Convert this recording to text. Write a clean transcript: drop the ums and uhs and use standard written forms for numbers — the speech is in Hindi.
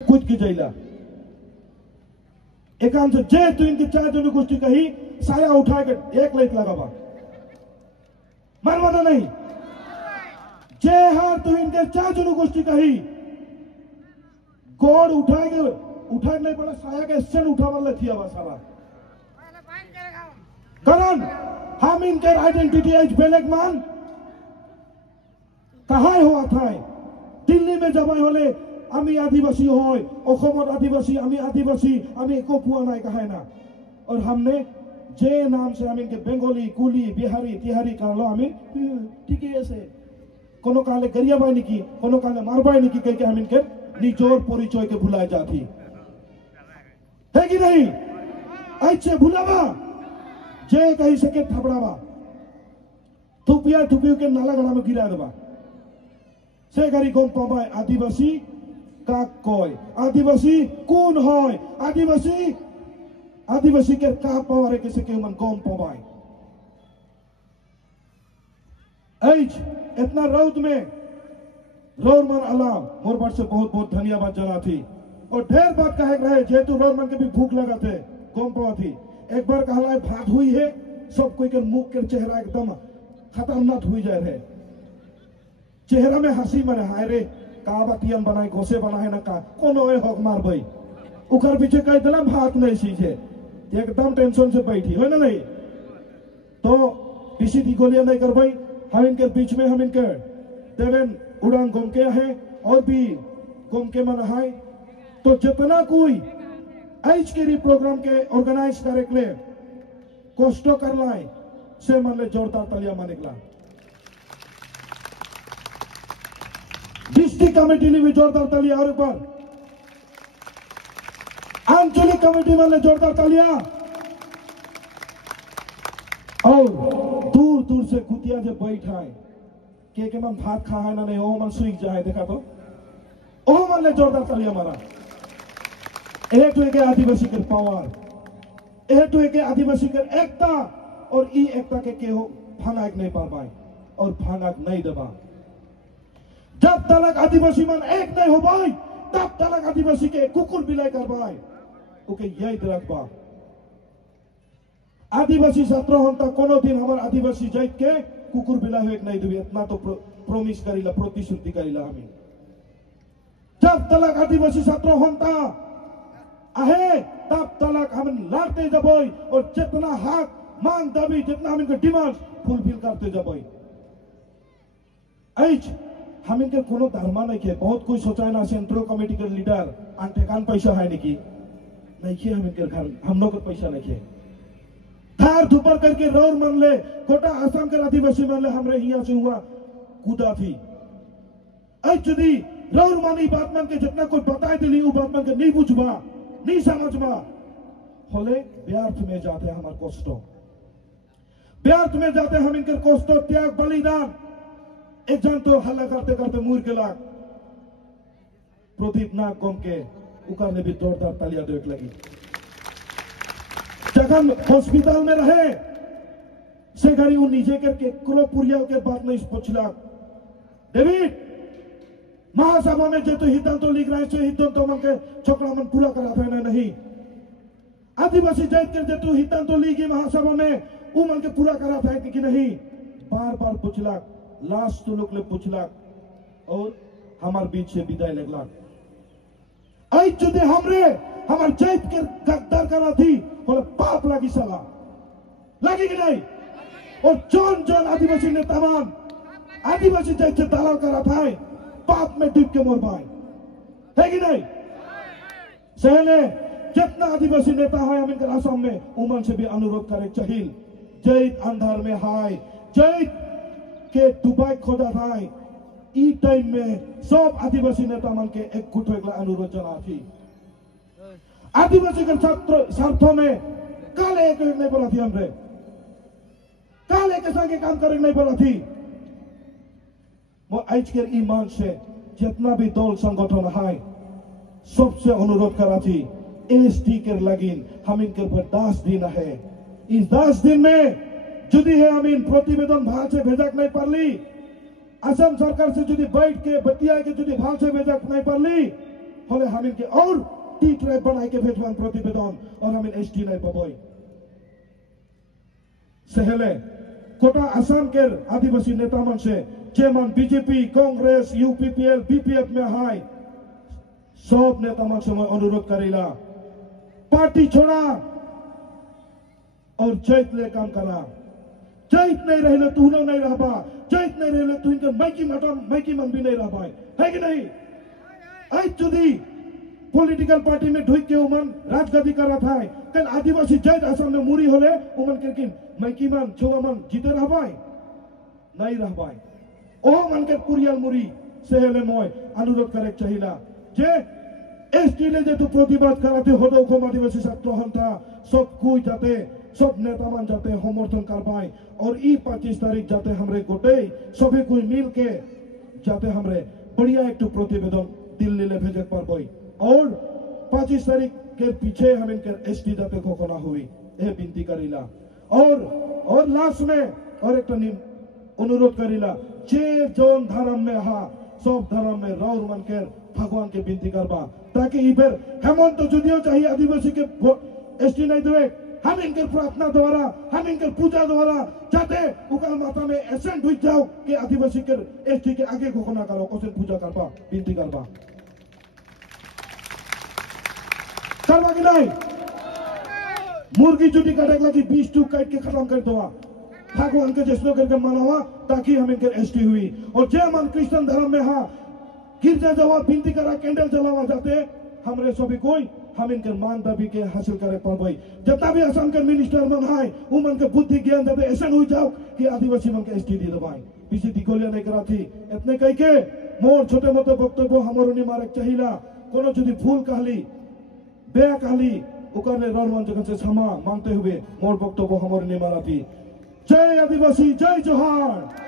कूद के जैला एकांत जे तू इनके 4 जनगोष्ठी कही साया उठा के 1 लाइट लगावा मानवाना नहीं जे हार तू इनके 4 जनगोष्ठी कही गोड़ उठाए नहीं पड़ा साया के स्टैंड उठावा लथिया बसावा कारण हम इनके आइडेंटिटी एज बेलेग मान कहाय हुआ था दिल्ली में जब होले आमी आदिवासी होय अखमत आदिवासी आमी एको पुआ नाय कहाय ना और हमने जे नाम से हम इनके बेंगली कुली बिहारी तिहारी कहलो हमें ठीक है ऐसे कोनो काले गरिया बाई निकी कोनो काले मारबाई निकी कह के हम इनके निजोर परिचय के भुलाए जाती है कि नहीं ऐसे भुलावा जे कहीं सके थपड़ावा थुपिया के नाला गड़ा में गिरा देवा से गाड़ी गम पाबाय आदिवासी का कय आदिवासी कौन है आदिवासी के का पावर है किसी के मन गम पाबाय ऐज इतना रौद में रोरमन अलाम मोर बात से बहुत बहुत धन्यवाद जना थी और ढेर बात कहे रहे जेतु रोरमन के भी भूख लगा थे गम पावा थी एक बार कहला भात हुई है सब कोई के मुख के चेहरा एकदम खतरनाक हुई जाए रहे चेहरा में हंसी मरे हाय रे का बतियन बनाए घोसे बना है ना का कोनो हक मार भाई उकर पीछे कह दिला भात नहीं सीखे एकदम टेंशन से बैठी है ना नहीं तो किसी की गोलियां नहीं कर भाई हम इनके बीच में हम इनके देवेन उड़ान घूम के हैं और भी घूम के मन है तो जितना कोई आज के प्रोग्राम के ऑर्गेनाइज करे के लिए कष्ट कर लाए से मन ले जोरदार तालियां मानिकला डिस्ट्रिक्ट कमेटी ने भी जोरदार तालियां और एक बार आंचलिक कमेटी मन ले जोरदार तालियां और दूर दूर से कुतिया जब बैठा है के मन भात खा है ना नहीं ओ मन सुई जाए देखा तो ओ मन ले जोरदार तालियां मारा एक तो एक आदिवासी के पावर एक तो एक आदिवासी के एकता और ई एकता के हो भांगाक नहीं पा पाए और भांगाक नहीं दबा जब तक आदिवासी मन एक नहीं हो पाए तब तक आदिवासी के कुकुर बिलाई कर पाए ओके याद रखबा आदिवासी छात्र हम तक कोनो दिन हमार आदिवासी जात के कुकुर बिलाई हो एक नहीं देबी इतना तो प्रोमिस करिला प्रतिश्रुति करिला हमें जब तक आदिवासी छात्र हम तक आहे तब तक हम लड़ते जबोई और जितना हक मांग दाबी जितना हम इनके डिमांड फुलफिल करते जबोई ऐज हम इनके कोनो धर्मा नहीं किए बहुत कोई सोचा ना सेंट्रल कमेटी के लीडर ठेकान पैसा है नहीं किए हम इनके घर हम लोग पैसा नहीं किए थार धुपर करके रौर मन ले कोटा आसाम के आदिवासी मन ले हमरे हिया से हुआ कूदा थी ऐज यदि रौर मानी बात मन के जितना कोई बताए दिली वो बात मन के नहीं बुझबा नहीं समझबा होले व्यर्थ में जाते हमारे कष्ट व्यर्थ में जाते हम इनके कष्ट त्याग बलिदान एक जन तो हल्ला करते करते मुर के लाग प्रदीप नाग गम के उकार ने भी जोरदार तालियां देख लगी जगन हॉस्पिटल में रहे से घड़ी वो नीचे करके क्रोपुरिया के बात नहीं पूछला डेविड महासभा में जो तो हितन तो लिख रहे से हितन तो मन के छोकरा मन पूरा करा था नहीं आदिवासी जात कर जो तो हितन तो लिखी महासभा में वो मन के पूरा करा था कि नहीं बार बार पूछला लास्ट तो लोग ले पूछला और हमार बीच से विदाई लगला आई जुदे हमरे हमार जात के गद्दार करा थी बोले पाप लगी साला लगी कि नहीं और जौन जौन आदिवासी नेता मान आदिवासी जात से दलाल करा था पाप में डूब के मोर पाए है कि नहीं सहले जितना आदिवासी नेता है हम इनके आसाम में उमन से भी अनुरोध करे चाहिए जैत अंधार में हाय जैत के दुबई खोदा था ई टाइम में सब आदिवासी नेता मन के एक गुट अनुरोध जना थी आदिवासी के स्वार्थों में काले एक नहीं बोला थी हमरे काले के संगे काम करे नहीं बोला थी वो आज के ईमान से जितना भी दल संगठन है सबसे अनुरोध करा थी एसटी के लगिन हम इनके ऊपर 10 दिन है इस 10 दिन में जुदी है हम इन प्रतिवेदन भाग से भेजक नहीं पड़ली असम सरकार से जुदी बैठ के बतिया के जुदी भाग से भेजक नहीं पड़ली हले हमिन के और टी ट्राइब बनाई के भेजवान प्रतिवेदन और हमिन एसटी नहीं पबोई सहले कोटा आसाम के आदिवासी नेता मन से जेमन बीजेपी कांग्रेस यूपीपीएल बीपीएफ में हाय सब नेता मन से मैं अनुरोध करेला पार्टी छोड़ा और जैत ले काम करा जैत नहीं रहे तू नहीं रह पा जैत नहीं रहे तू इनका मैकी मन भी नहीं रह पाए है कि नहीं आज जुदी पॉलिटिकल पार्टी में ढुक के उमन राजगद्दी कर रहा था कल आदिवासी जैत असम में मुरी होले उमन के मैकी मन छुआ मन जीते रह पाए नहीं रह पाए ओ मन के कुरियल मुरी सेहले मोय अनुरोध करे चाहिला जे एसटी ले जे तू प्रतिबाद कराते हो तो को आदिवासी छात्र हंता सब कोई जाते सब नेता मान जाते समर्थन कर पाए और ई 25 तारीख जाते हमरे गोटे सभी कोई मिल के जाते हमरे बढ़िया एक प्रतिवेदन दिल्ली ले भेजे पर कोई और 25 तारीख के पीछे हम इनके एसटी जाते को ना हुई यह विनती करीला और लास्ट में और एक अनुरोध करीला जे जोन धर्म में हा सब धर्म में राउर मन के भगवान के विनती करबा ताकि इधर हेमंत जुदियो चाहिए आदिवासी के एसटी नहीं देवे हम इनके प्रार्थना द्वारा हम इनके पूजा द्वारा जाते उका माता में एसेंट हुई जाओ कि आदिवासी के एसटी के आगे को ना करो कोसे पूजा करबा विनती करबा करबा कि नहीं मुर्गी जुटी काटे लगी 20 टू काट के खत्म कर दो भगवान के जश्न करके मनावा ताकि हम इनके एसटी हुई और जय मन क्रिश्चियन धर्म में हाँ गिरजा जावा विनती करा कैंडल जलावा जाते हमरे सभी कोई हम इनके मान दाबी के हासिल करे पाबई जितना भी असम के मिनिस्टर मन है वो मन के बुद्धि ज्ञान देते ऐसा हुई जाओ कि आदिवासी मन के एसटी दी दबाई पीछे दिकोलिया नहीं करा थी इतने कह के मोर छोटे मोटे वक्तव्य हमारो नहीं मारे चाहिला कोनो यदि भूल कहली बेया कहली उकरले रणवन जगत से क्षमा मांगते हुए मोर वक्तव्य हमारो नहीं मारा थी जय आदिवासी जय जोहार।